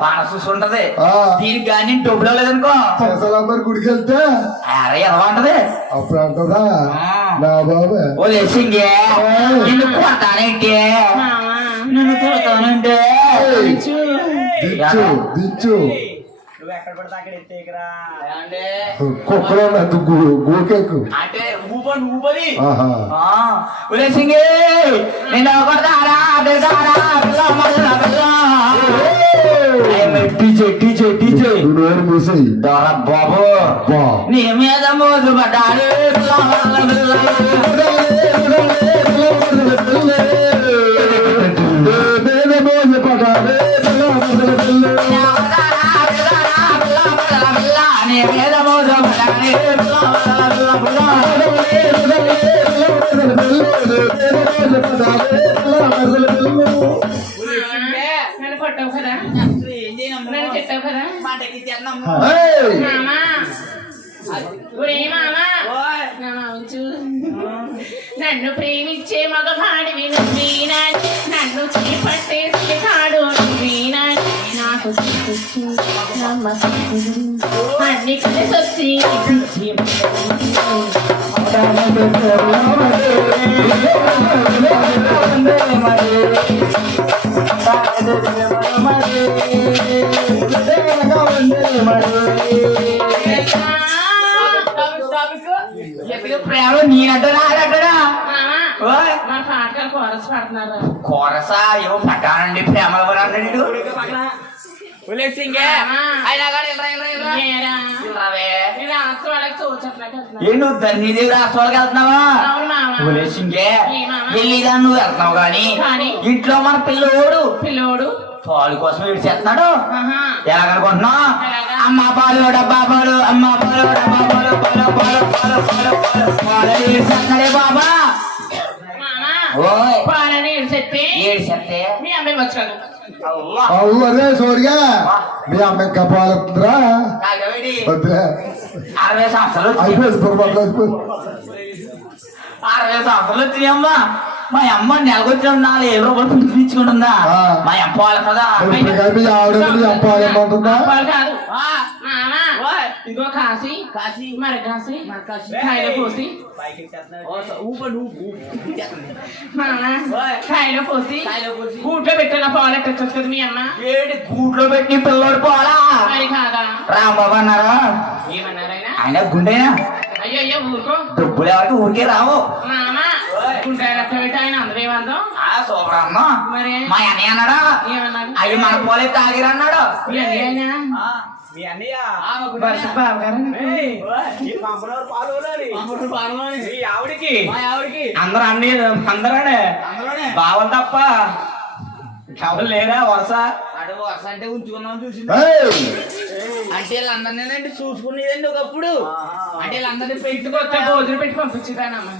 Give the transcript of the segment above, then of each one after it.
పానసూసి ఉంటది. దీనికి కానీ డబ్బులు లేదనుకో. చేసలమ్మరి గుడికి వెళ్తే అరే ఎలా ఉంటది. అప్పుడు అంటదా ఆ. నా బాబే. ఓ లేచింగే. నిన్ను కొడతానంటే? నిన్ను కొడతానంటే దిచ్చు. దిచ్చు నువ్వు ఎక్కడ పడితే అక్కడ ఎత్తేకరా ఏమండి? కుక్కలో ఉన్నట్టు గోకేకు. అంటే ఊపని ఊపని ఆహా. ఉలేసింగి నేను కొడతారా అడ్డతారా పిల్ల. మల్ల పిల్ల డీజే డీజే డీజే నువ్వు నోరు మూసేయి దొర బాబు Thank you. వాళ్ళకి చూచట్లేదు ఏ నువ్వు ధన్యదేవి రాష్ట్రాలకు వెళ్తున్నావా మామ? వెళ్ళిదా నువ్వు వెళ్తున్నావు కానీ? ఇంట్లో మన పిల్లోడు పిల్లోడు పాలు కోసం ఏడు చేస్తున్నాడు ఎలాగా? అమ్మ పాలు డబ్బా పాలు అమ్మ పాలు డబ్బా పాలు పాలు పాలు పాలు పాలు పాలు పాలు ఏడు బాబా ఓయ్ పాలని చెప్తే ఏడు చేస్తే మీ అమ్మాయి వచ్చాడు అవ్వా అవు అదే సోరిగా మీ అమ్మ ఇంకా పాలుతుందిరా కాగవేడి వద్దులే అరవై సంవత్సరాలు వచ్చినాయి. అయిపోయింది పొరపాట్లు అయిపోయింది అరవై సంవత్సరాలు వచ్చినాయమ్మా మా అమ్మ నెలకొచ్చిన నాలుగు ఏడు రూపాయలు పిలిపించుకుంటుందా ఆ. మా అమ్మ వాళ్ళ కదా మరి ఇప్పుడు కానీ మీ ఆవిడ మీ అమ్మ పాలేమంటుందా అబ్బాయి కాదు ఆ, మామా ఓయ్. ఇదిగో కాసి కాశీ. మరి కాసి కాశీ. కాయలో పోసి పైకి ఎత్తేస్తున్నాడు ఓ, స- ఊపండి, ఊపు, ఊపు. మామా ఓయ్. కాయలో పోసి కాయలో పోసి. కూట్లో పెట్టిన పాలు ఎట్టొచ్చు కదా మీ అమ్మ ఏడు గూట్లో పెట్టి పిల్లోడు పోలా మరి కాదా రాంబాబు అన్నారా ఏమన్నారైనా ఆయన గుండెనా అయ్యో అయ్యో ఊరుకో డబ్బులు ఎవరికి ఊరికే రావు మామా ఓయ్. కుంటాయి లెక్క పెట్టి ఆయన అందరేమందో ఆ సూపర్ అమ్మ మరి? మా అన్నయ్య అన్నాడా ఏమన్నాడు అవి మన పోలే తాగిరన్నాడు మీ అన్నయ్యనా? ఆ, మీ అన్నయ్య? వర్ష బాబు గారు. పంపనోరు పాలు వదలాలి. ఈ ఆవిడికి? అందరూ అన్ని అందరనే. బావలు తప్ప ఎవరు లేరా వరుస? అడు వరుస అంటే ఉంచుకున్నాం చూసి ఏయ్! అంటే వీళ్ళందరినీ చూసుకునేదండి ఒకప్పుడు. అంటే వీళ్ళందరినీ ఇంటికొస్తే భోజనం పెట్టి పంపించుదానమ్మా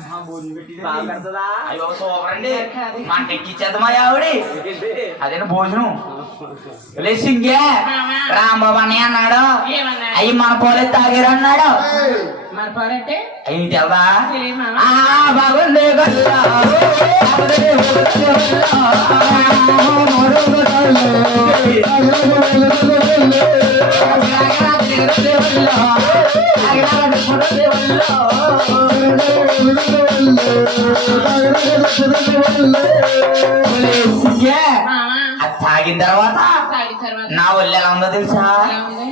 మన ఎక్కిచ్చేద్దామా ఆవిడి? అదే భోజనం? లేసింగే రాంబాబు అన్నయ్య అన్నాడు? అయ్యి మన పోలే తాగిరు అన్నాడు! మరి పారంటే అయ్యి తెలదా బాగుంది తాగిన తర్వాత? నా ఒళ్ళు ఎలా ఉందో తెలుసా?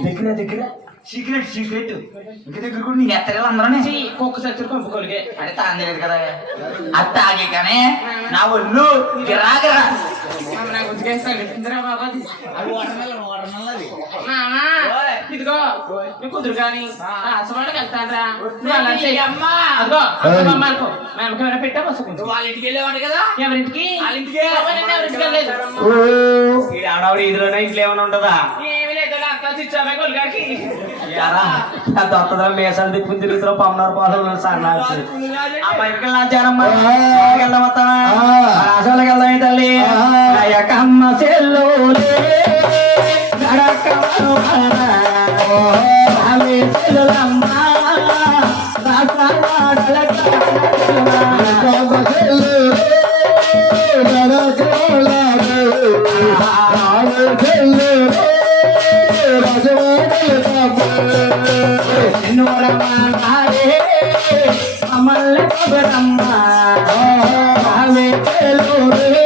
దగ్గర దగ్గర. Secret secret. ఇంక దగ్గర కూడా నేను ఎత్తగల అందరూ కుక్క చచ్చుడు పంపుకోలిగే అంటే తాను తెలియదు కదా. అది తాగికనే నా ఒళ్ళు గిరాగిరా. ఇదిగో. నీ కుదురు కానీ ఆశవాడికి వెళ్తానరా నువ్వు అలా ఈ చెయ్యి అమ్మా. అదిగో ఏయ్. అమ్మ అనుకో మేమకి ఎవరైనా పెట్టా వస్తుంది వాళ్ళ ఇంటికి వెళ్ళేవాడు కదా? ఎవరింటికి? వాళ్ళ ఇంటికే. ఎవరైనా ఎవరింటికి వెళ్ళలేదు? ఓ! ఈ ఆడవాడి ఇదిలోనే ఇంట్లో ఏమైనా ఉంటుందా? మేసాలు తిప్పుకుని తిరుగుతారు పమ్మనారు పాలు ఆ వెళ్దాం తల్లి. చెల్లె రాజవాడల తమ్ముడు నిన్ను రమారే అమల్ల కబరమ్మ ఆమె తెలురే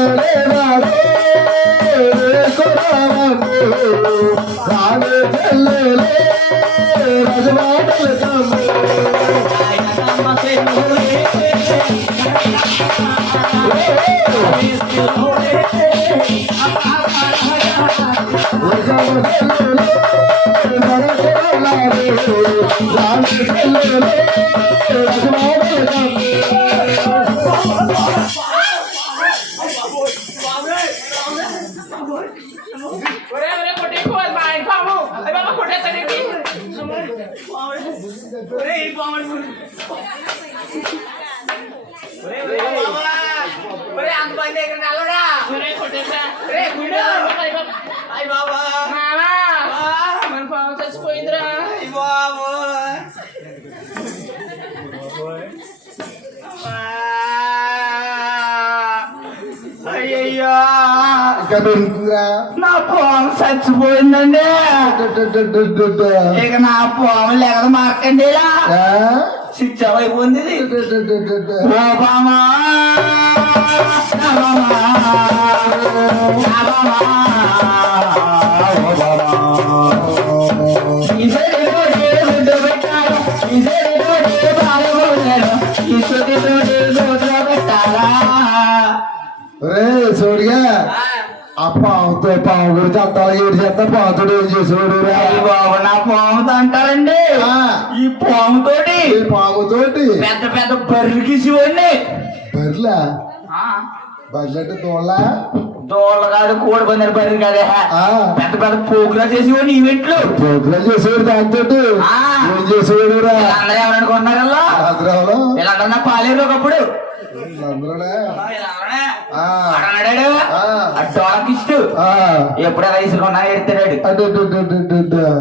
చెల్లురా ఒరే ఒరే కొట్టేకు అది మా ఇంటి పాము అయ్య బాబా కొట్టేస్తానికి ఒరే ఈ పాము ఒరే అంత మంది దగ్గర నల్లడా ఒరే కొట్టేసా ఒరే గుండె అయ్య బాబా ఇంకా పెరుగుతుందిరా నా పాము చచ్చిపోయిందండి. ఇక నా పాము లెగద మార్కండి ఇది. ఓ బామా ఏడు చేస్తా పావుతో ఏం చేసేవాడు బాబు నా పాముతో అంటారండి ఆ. ఈ పాముతోటి ఈ పావుతోటి పెద్ద పెద్ద బర్రెలు గీసివ్వండి బర్లా బర్లంటే తోళ్ళ దోళ్ళ? కాదు కోడి పందిరి బర్రెలు కాదే. ఆ. పెద్ద పెద్ద పోకులా చేసేవాడిని ఈవెంట్లు పోతులా చేసేవాడు దాంతో ఆ. ఏం చేసేవాడు రా? వీళ్ళందరూ ఎవరనుకుంటున్నారల్లా ఆంధ్రాలో వీళ్ళందరూ నా పాలేరు ఒకప్పుడు. ఆ. ఎప్పుడు ఎలా తీసుకున్నా ఎడతాడు.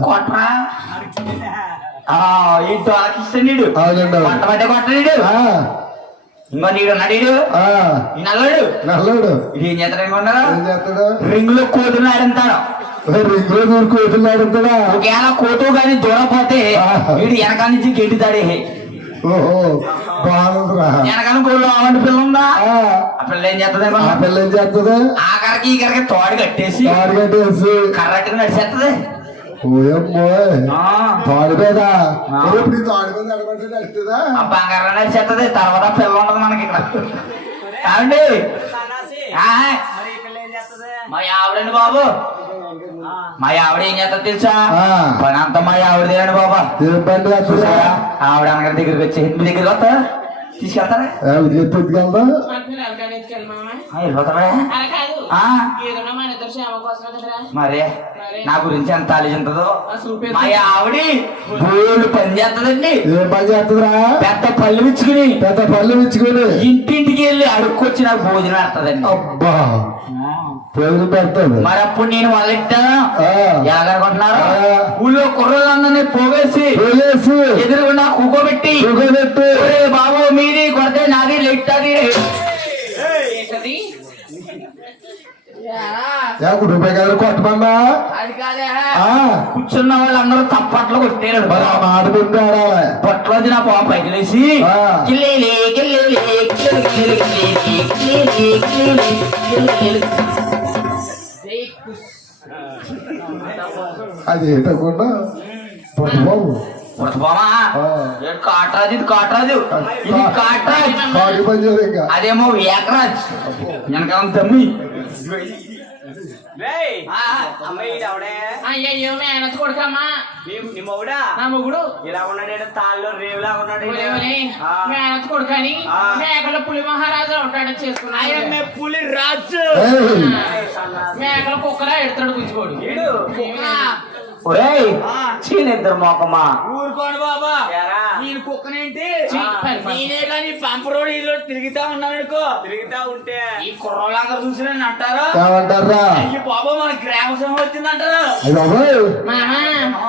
కొట్రా. ఈ నీడు. ఇంకో నీడు ఉన్నాడు ఈడు. ఆ. ఈ నల్లడు. నల్లోడు. ఇది ఏం చేస్తాడు అనుకున్నారా ఏం చేస్తాడు? రింగ్లో కోతులు ఆడంతాడు రింగ్లో దూరు కోతున్నాడు అంతడా ఒకవేళ కోతు కానీ దూరం పోతే ఆ. వీడు వెనకాల నుంచి గెంటుతాడే ఓహో బాగుందిరా. వెనకాల కోళ్ళు అవంటి పిల్ల ఉందా? ఆ. ఆ పిల్ల ఏం చేస్తుంది ఆ పిల్ల ఏం చేస్తుంది ఆఖరికి ఈకరికి తోడు కట్టేసి తాడు కట్టేసి. కర్రట్టుగా నడిచేస్తుంది ఓయమ్మో ఆ, తాడు మీద ఆ. ఇప్పుడు ఈ తాడు మీద నడమంటే నడుస్తుందా ఆ బంగారం నడిచేస్తుంది తర్వాత పిల్ల ఉండదు మనకి ఇక్కడ. కావండి ఆ, మరి ఈ పిల్ల ఏం చేస్తుంది మా ఆవిడండి బాబు. మా ఆవిడ ఏం చేస్తా తెలుసా. పని అంతా మా ఆవిడదేనండి బాబా చూసారా ఆవిడ అన్నగారి దగ్గరికి వచ్చి మీ దగ్గరికి వస్తా? తీసుకెళ్తారా? మరే నా గురించి ఎంత ఆలోచించదో. మా ఆవిడ బోళ్ళు పని చేస్తుందండి. ఏం పని చేస్తుందిరా? పెద్ద పళ్ళు ఇచ్చుకుని పెద్ద పళ్ళు ఇచ్చుకొని ఇంటింటికి వెళ్ళి అడుక్కొచ్చి నాకు భోజనం పెడతదండి. అబ్బా. పేరు పెడతాడు మరి అప్పుడు నేను మొదలెట్టాను. ఎలాగనుకుంటున్నారు. ఊళ్ళో కుర్రలందరినీ పోగేసి పోలేసి ఎదురుగుండా కూకోబెట్టి చుగబెట్టి రూపాయి కదా కొట్టమన్నా అది కాదే. ఆ, కూర్చున్న వాళ్ళందరూ తప్పట్లు కొట్టారు. మరి ఆ మాట ఆడాలి పొట్లోది నా పాప పైకి లేచి ఆ. కిల్లేలే, కిల్లేలే, కిల్లేలే, కిల్లేలే, కిల్లేలే, కిల్లేలే, కిల్లేలే. అది ఏంటకుండా? పట్టు బాబు కొడత బామా ఆ. ఏడు కాట్రాజు ఇది కాట్రాజు. ఇది కాట్రాజ్. ఇంకా. అదేమో ఏకరాజ్ వెనకాల తమ్మి. అయ్యయ్యో మేనత్ కొడుకమ్మా నీ నీ మొగుడా? నా మొగుడు. ఇలా ఉన్నాడు తాళ్ళు రేవులా ఉన్నాడు. మేనత్ కొడుకని. మేకల పులి మహారాజు ఉంటాడని చేసుకున్నాడు పులి రాజు. మేకల కుక్కరా ఎడతాడు గుంజుకోడు. ఒరేయ్. చీనిద్దరు మోకమ్మా. ఊరుకోండి బాబా. ఎరా? నేను కుక్కనేంటి. నేనే కానీ పంపరోడు ఇదిలో తిరుగుతా ఉన్నాను అనుకో. తిరుగుతా ఉంటే. ఈ కుర్రోళ్ళందరూ చూసి నన్ను అంటారు? ఏమంటారా? అయ్యి బాబా మన గ్రామ సభ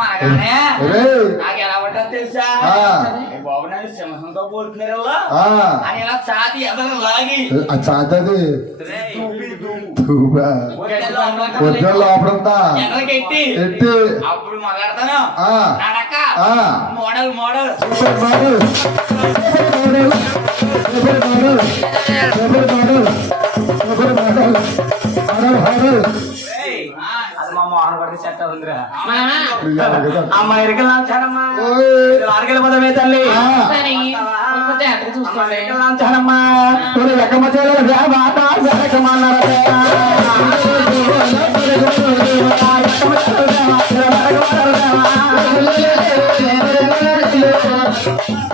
అనగానే. నాకు ఎలా పడ్డా తెలుసా? ఆ, ఏ బాబు నన్ను సింహంతో పోతున్నారు అని ఇలా ఛాతి ఎదరు లాగి. చాతది ఎట్టి. అప్పుడు మొదలెడతాను. ఆ, నడక ఆ. Model model. సూపర్ అమ్మ తల్లి ఎక్కమ్మ బాట Thank you.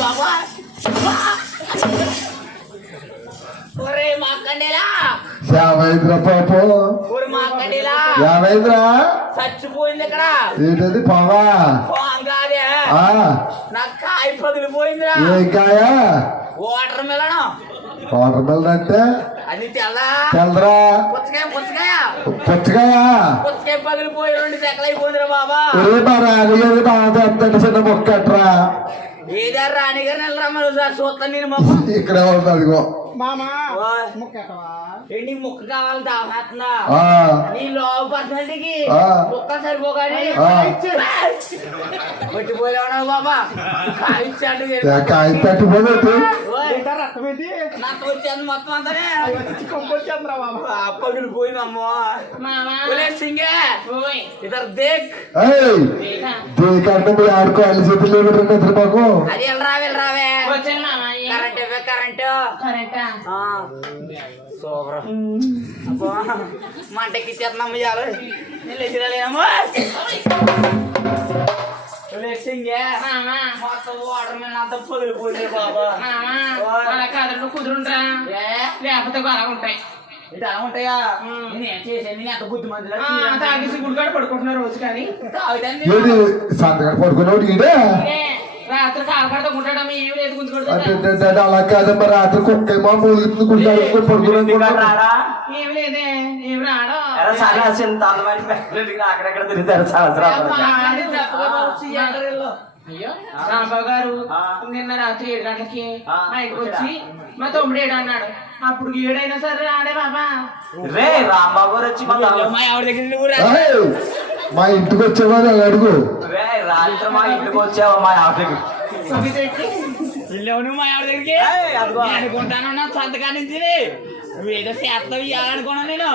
బాబా. ఒరే మా కండేలా యాభైద్ర పాపో ఒరే మా కండేలా యాభైద్రా చచ్చిపోయింది ఇక్కడ. ఏంటది? పావా? ఫోన్ కాదే ఆ, నాకు కాయ పగిలిపోయిందిరా. ఏం కాయా? వాటర్ మిలను. వాటర్ మిల్లన్ అంటే తెల్లరా పుచ్చకాయ పగిలిపోయి రెండు సెకలు అయిపోయిందిరా బాబా గారి బాధ ఎంత చిన్న మొక్కట్రా ఏదా రాణి గారు నెలరా మరి చూస్తాను నేను మొక్క ఇక్కడే అదిగో ఏంటి ముక్క కావాలి దాహేస్తుందా ఆ, నీ లో పర్సనాలిటీకి. ముక్క సరిపోగాని ఆ. పట్టిపోయావు బాబా. నాకు వచ్చేది మొత్తం అంతానే. పగిలిపోయిందమ్మో మామా. ఒలే సింగే. ఓయ్. ఇద్దరు దేక్. ఏయ్. దేకా. దేకంటే మీ ఆడుకో అల్లి చేతులు మాకు. అది వెళ్ళరా వెళ్ళరావే? కరెంట్ ఇవ్వే కరెంట్ సూపర్. మంటకి ఇచ్చేస్తున్నాము చాలు నేను లేచిరాలేనమ్మా సింగే మామా. మొత్తం వాటర్ మీద అంతా పగిలిపోయింది బాబా. మామా అలా కాదు నువ్వు కుదురుంటరా ఏ? లేకపోతే గొడవ ఉంటాయి. ఇట్లా ఉంటాయా. నేను ఏం చేశాను? నేను ఎంత బుద్ధి మందిలో ఆ, తాగేసి గుడికాడ పడుకుంటున్నారు రోజు కానీ. సంతకాడ పడుకున్నాడు అలా కాదమ్మా రాత్రి కుక్క ఏమో అక్కడెక్కడ తిరుగుతారు? సంవత్సరాలు అయ్యో రాంబాబు గారు. నిన్న రాత్రి ఏడు గంటలకి ఆ, మా ఇంటికి వచ్చి మా తమ్ముడు ఏడు అన్నాడు. అప్పుడు ఏడైనా సరే రాడే బాబా. రే రాంబాబు గారు వచ్చి మా ఆవిడ దగ్గర మా ఇంటికి వచ్చేవారు అలా అడుగు. రే రాత్రి మా ఇంటికి వచ్చావు మా ఆఫీకి వెళ్ళావు నువ్వు మా ఆవిడ దగ్గరికి అనుకుంటాను నా సంతకా నుంచి నువ్వేదో చేస్తావు ఇవ్వాలనుకున్నా నేను.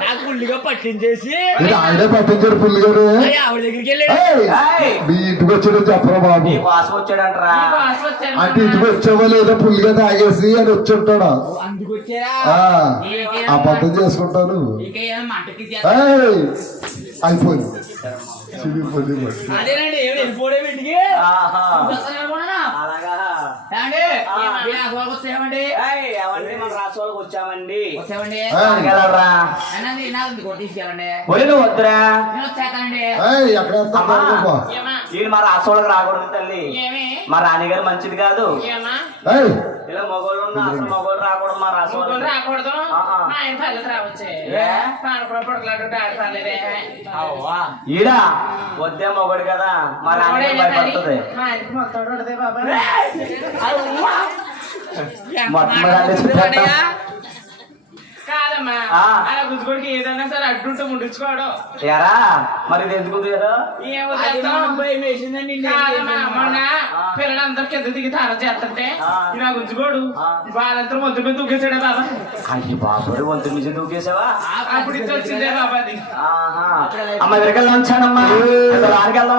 నాకు ఫుల్గా పట్టించేసి. ఇది ఆయనే పట్టించారు పుల్లి గారు మా ఆవిడ దగ్గరికి వెళ్ళాడు. ఏయ్, ఏయ్, మీ ఇంటికి వచ్చాడో చెప్పరా బాబు? అంటే ఇంటికి వచ్చావో లేదో తాగేసి అని వచ్చి ఉంటాడు అందుకు వచ్చారా? ఆ, అబద్ధం చేసుకుంటాను. అయిపోయింది. అదేనండి వెళ్ళిపోవడం ఇంటికి? అలాగా. ఏమండి? అసలు వచ్చామండి. ఏయ్, ఏమండి? మన రాష్ట్ర వాళ్ళకి వచ్చామండి. వచ్చామండి. ఏయ్, వెళ్ళరా అన్నది నాకు ఇంకో తీసుకెళ్ళండి. ఒలి నువ్వు వద్దురా. నేను వచ్చేస్తానండి. ఏయ్, ఎక్కడ వెళ్తావు అమ్మా. బాబు? ఏమా? వీళ్ళు మా రాష్ట్ర వాళ్ళకి రాకూడదు తల్లి. ఏమి? మా రాణిగారు మంచిది కాదు. ఇలా మగోళ్ళు ఉన్న అసలు మగోళ్ళు రాకూడదు మా వాళ్ళకి రాకూడదు? ఆయన పర్లేదు రావచ్చే. ఈడా? వద్దే మొగడు కదా. మా రాణి భయపడుతుంది. మా ఆయనకి మొత్తం బాబా మీద. కాదమ్మా. ఆ. అలా గుజ్జుకోడికి ఏదైనా సరే అడ్డుంటే ముండించుకోవడం ఎరా? మరి ఇది ఎందుకు మొన్న. పిల్లలందరూ కింద దిగి తారం చేస్తుంటే నా గుంజుకోడు. మొద్దు మీద బాబా. అయ్యి బాబు వంతు నుంచి దూకేసావా అప్పుడు ఇది వచ్చిందే బాబా అది. ఆహా. అమ్మ ఉంచానమ్మా రానికి వెళ్దాం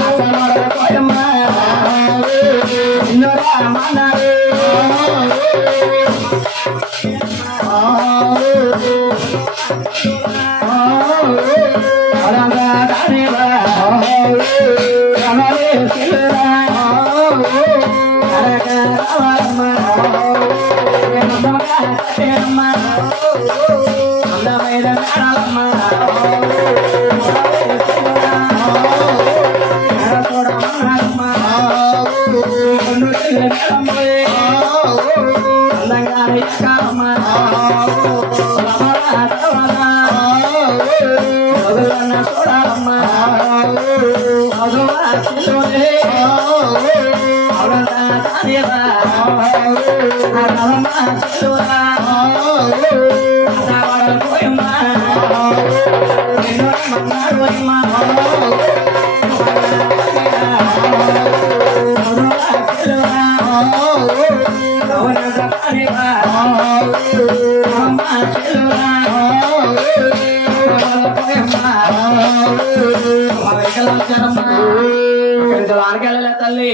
తల్లి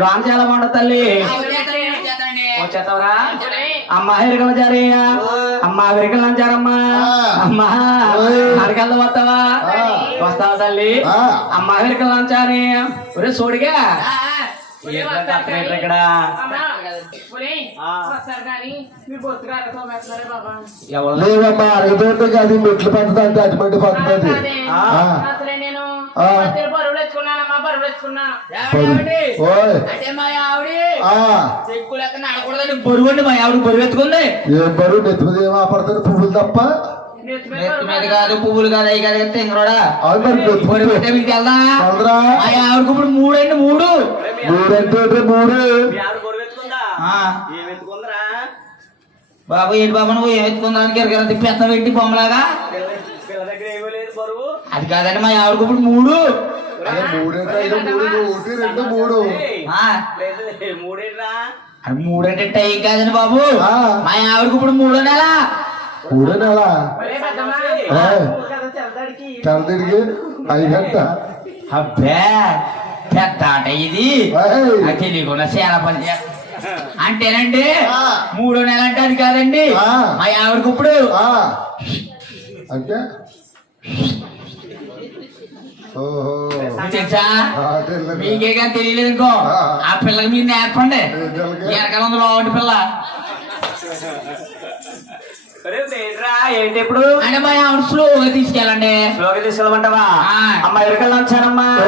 లోనికి వెళ్ళమంట తల్లి. వచ్చేస్తావరా అమ్మ ఎరుకల జారయ్య. అమ్మ ఎరుకల లంచారమ్మా అమ్మ వస్తావా? వస్తావా తల్లి. అమ్మ లంచారి ఒరే సోడిగా? ఇక్కడ. ఎవరు? లేవమ్మా అరగదోటి కాదు మెట్లు పద్ధతి అంటే అటువంటి అంటే మా ఆవిడ ఆ. చెక్కు లెక్క నడకూడదని బరువు అండి మా ఆవిడ బరువు ఎత్తుకుంది. ఏం బరువు నెత్తి మీద ఏం ఆపడతారు? పువ్వులు తప్ప? నెత్తి కాదు పువ్వులు కాదు అవి మీకు వెళ్దా ఆవిడకి ఇప్పుడు మూడు అండి మూడు. బాబు ఏంటి బాబు నువ్వు ఏం ఎత్తుకుందానికి ఎరగర తిప్పేస్తావు పెట్టి బొమ్మలాగా? పిల్ల దగ్గర ఏమీ లేదు బరువు. అది కాదండి మా ఆవిడకి ఇప్పుడు మూడు. అదే మూడంటే టైం కాదండి బాబు. ఆ. మా ఆవిడకి ఇప్పుడు మూడో నెల. మూడు నెల. తెల్లదిరిగి ఐదు గంట అబ్బే పెద్ద ఆట ఇది. తెలియకుండా చాలా పని చే- అంటేనండి ఆ. మూడో నెల అంటే అది కాదండి. ఆ. మా ఆవిడకి ఇప్పుడు ఆ. అంటే? తెలుసా తెలియలేదు ఇంకో? ఆ. పిల్లకి మీరు నేర్పండి? వెనకాల ఉంది బాగుంది పిల్ల. ఏంటి ఇప్పుడు? అంటే మా ఆవిడ స్లోగా తీసుకెళ్ళండి. లోకి తీసుకెళ్ళమంటావా? ఆ. అమ్మ వచ్చానమ్మా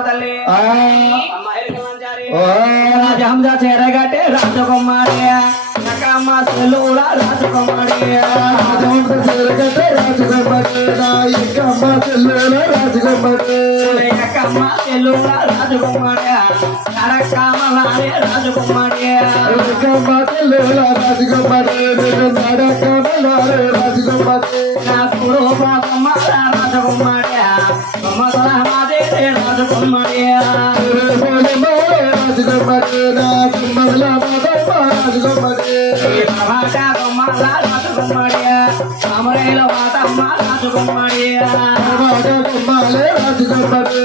తల్లి? ఆ, అమ్మ ఎరుకలు వచ్చారి ఓ, రాజహంస చేరగట్టే రాజకుమారి నకమ్మ సెల్లుల రాజకుమారి రాజవంశ చేరగట్ట రాజగమ్మటే, నా ఇంకమ్మ చెల్లెల రాజగమ్మటే. నకమ్మ సెల్లుల రాజకుమారి నరకమలారే రాజకుమారి ఇంకమ్మ చెల్లెల రాజగమ్మటే, నేను నడకమలారే రాజగమ్మటే. నా కుడు పాపమ్మ రాజకుమారి మమ్మదల మాదే రాజకుమారి ఒరే రాజకుమారి అమరేల వాటమ్మ రాజకుమారి పరమాట గుమ్మాలే రాజగమ్మటే,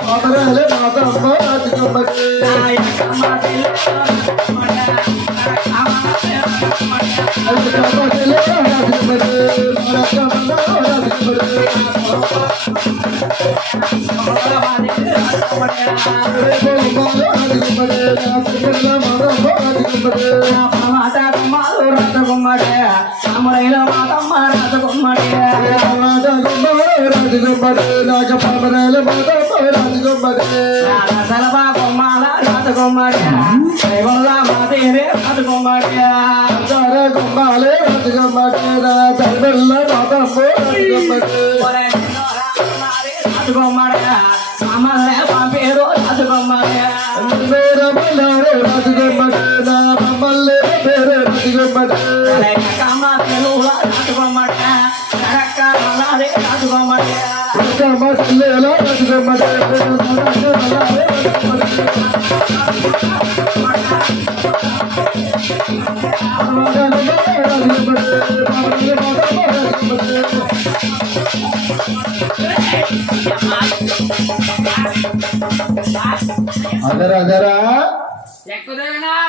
పామరాలే మాదమ్మ రాజగమ్మటే. నాయకమ్మ సెల్లుల రాజకుమారి ఇంకమ్మ చెల్లెల రాజగమ్మటే, నడకమల రాజగమ్మటే. అమరైన మాతమ్మ రాజకుమారి సలభా కొమ్మాల రాజకుమారి దైవంల మాదేరే రాజకుమారి రాజకుమారి అమలే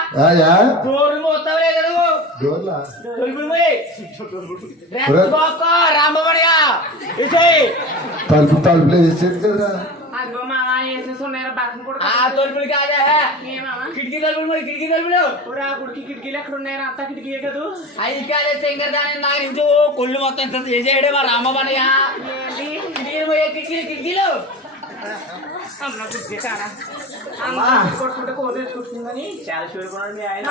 ఎక్కుదనా ఆయా డోర్లు మోస్తావు లేదు డోర్లా? తలుపులు పోయి రామబడియా తలుపు తలుపులు వేసేది కదా. కిటికీ తలుపులు మరి కిటికీ తలుపులు. రా కుడికి కిటికీలు ఎక్కడ ఉన్నాయా అంతా కిటికీ కదూ? అవి కాదే శంకర్ దాని నారించు కొళ్ళు మొత్తం చేసేయడే మా రామబడియ కిటికీలు కిటికీలు. కిటికీలు అమ్మ కిటికీ కాడా అమ్మ కొట్టుకుంటే కోత కొట్టుకుందని చాలా చూడుకున్నాడు మీ ఆయన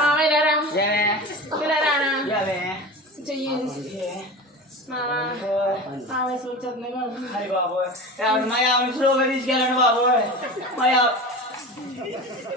అయ్య బాబు మా ఆవిడ స్లోగా తీసుకెళ్ళండి బాబు మా ఆవిడ